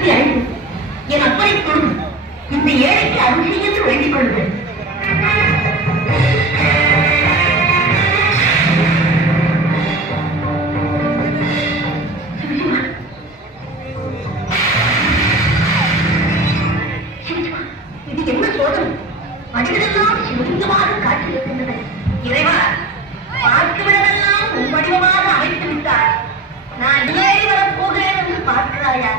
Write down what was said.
சக்கரத்தை அழைத்து என் அப்பனை கொண்டு இந்த ஏழைக்கு அருள் என்று வேண்டிக் கொள்கிறேன். இது என்ன சோதனை? வடிவெல்லாம் சிவலிங்கமாக காட்சியிருக்கின்றன. இறைவா, பார்த்து விடவெல்லாம் உன் வடிவமாக அமைத்து விட்டார். நான் ஏறி வரப்போகிறேன் என்று பார்க்கிறாயா?